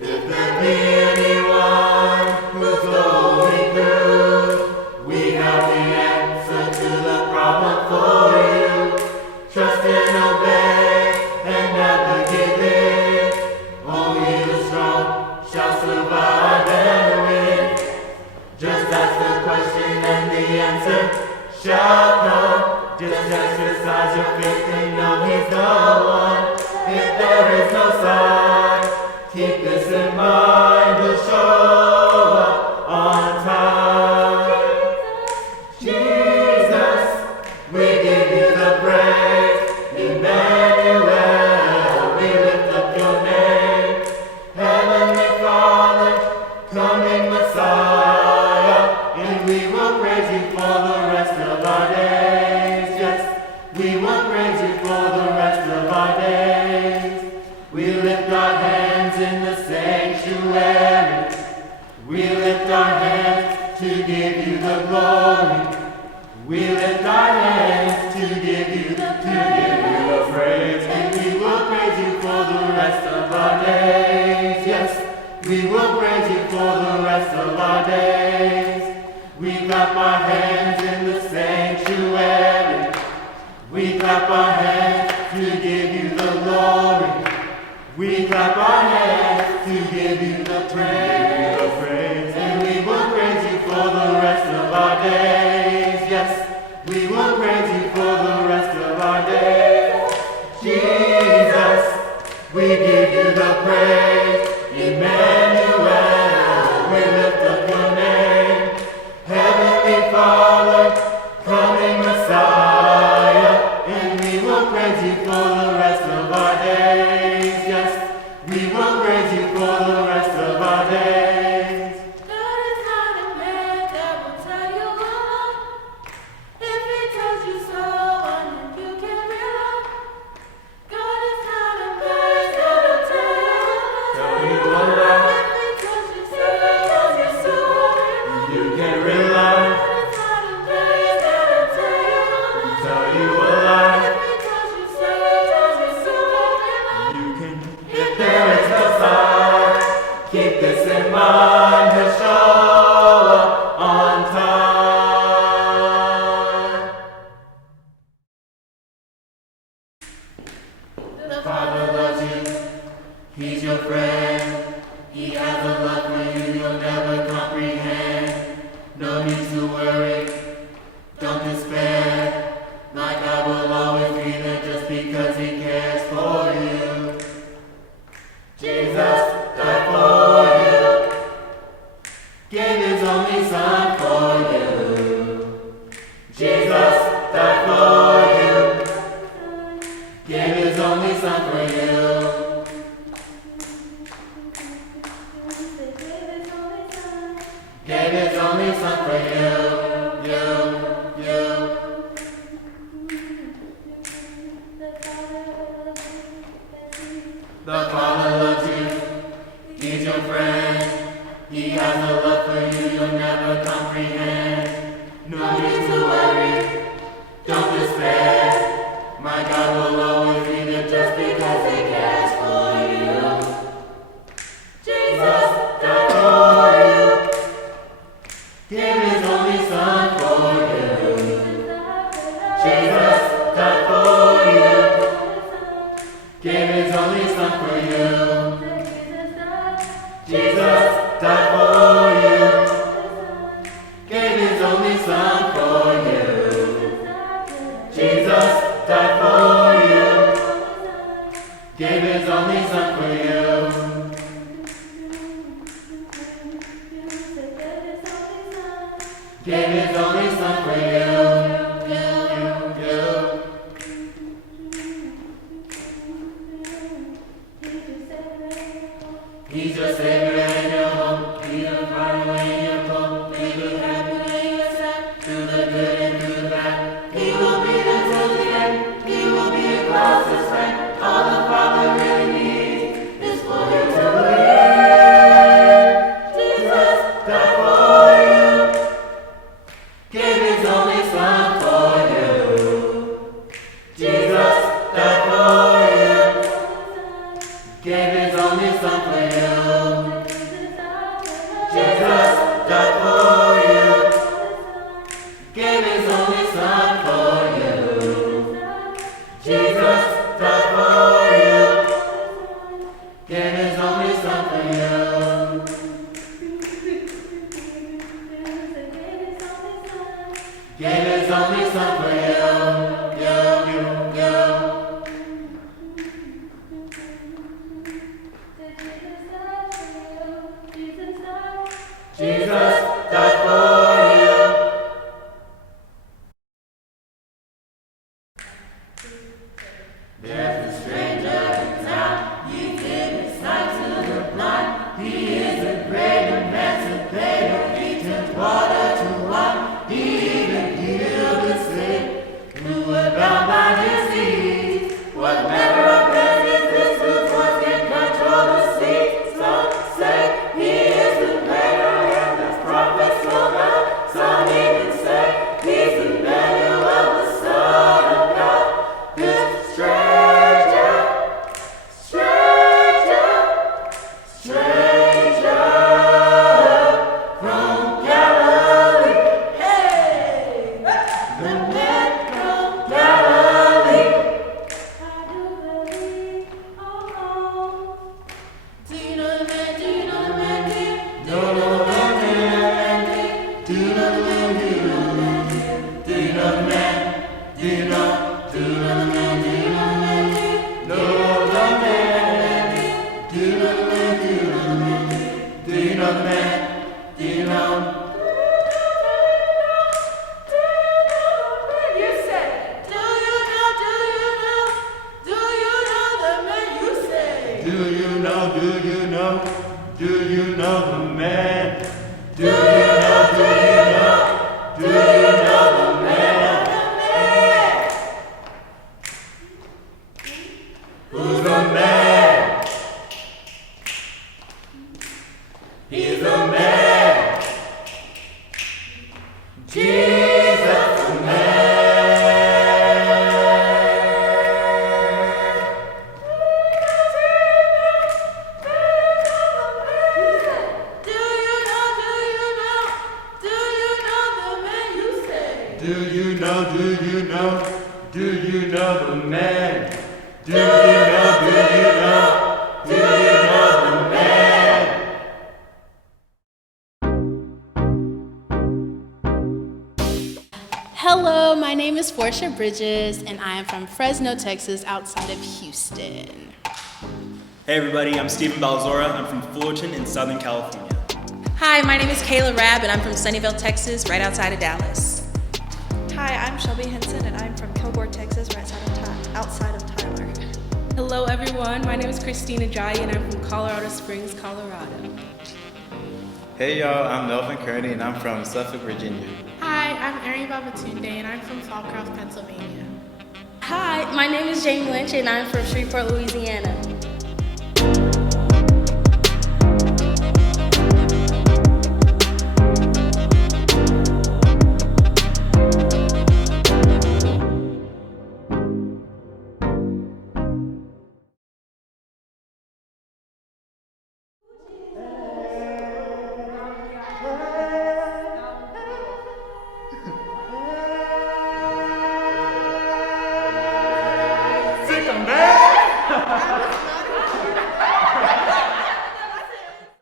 If there be anyone who's going through, we have the answer to the problem for you. Trust and obey and never give in. Only the strong shall survive and win. Just ask the question and the answer shall come. Just exercise your faith and know He's the one. If there is no sign, keep this in mind, He'll show up on time. Jesus, we give you the praise. Emmanuel, we lift up your name. Heavenly Father, coming Messiah, and we will praise you for the rest of our days. Yes, we will praise you for the rest of our days. We lift our hands in the sanctuary. We lift our hands to give you the glory. We lift our hands to give you the praise. And we will praise you for the rest of our days. Yes, we will praise you for the rest of our days. We clap our hands in the sanctuary. We clap our hands to give you the glory. We clap our hands to give you the praise. And we will praise you for the rest of our days. Yes, we will praise you for the rest of our days. Jesus, we give you the praise. Emmanuel, we lift up your name. Heavenly Father, coming Messiah, and we will praise you for the rest of our days. Yes, we will praise you for the rest of our days. God is not a man that will tell you all. If He tells you so, and you can rely. God is not a man that will tell you a lie. If He tells you so, You can rely. God is not a man that will Tell you a lie. If He tells you so, You can. If there is no sign, keep this in mind. He'll show up on time. The Father loves you. He's your friend. He has a love for you you'll never comprehend. No need to worry. Don't despair. My God will always be there just because He cares for you. Jesus died for you. Gave His only Son for you. Jesus died for you. Gave His only Son for you. Gave His only Son for you. You. The Father loves you. He's your friend. He has a love for you you'll never comprehend. No need to worry. Don't despair. My God will always be there just because He cares for you. Jesus died for you. Gave His only Son for you. Jesus died for you. Gave His only Son for you. Jesus died for you. Gave His only Son for you. Jesus died for you. Gave His only Son for you. Gave His only Son for you. He's your Savior and your hope. He's your Father and your hope. He's your happy when you're sad. Through the good and through the bad. He will be there till the end. He will be your closest friend. All the Father really needs is for you to believe. Jesus died for you. Gave His only Son for you. Jesus died for you. Gave His Do you know the man? Do you know, do you know? Do you know the man? Who's the man? He's the man. Jesus the man. Do you know, do you know, do you know the man? Do you know, do you know, do you know the man? Hello, my name is Portia Bridges, and I am from Fresno, Texas, outside of Houston. Hey everybody, I'm Stephen Balzora. I'm from Fullerton in Southern California. Hi, my name is Kayla Rabb, and I'm from Sunnyvale, Texas, right outside of Dallas. Hi, I'm Shelby Henson, and I'm from Kilgore, Texas, right outside of Tyler. Hello everyone, my name is Christina Jai and I'm from Colorado Springs, Colorado. Hey y'all, I'm Melvin Kearney and I'm from Suffolk, Virginia. Hi, I'm Ari Babatunde and I'm from Fallcroft, Pennsylvania. Hi, my name is Jamie Lynch and I'm from Shreveport, Louisiana.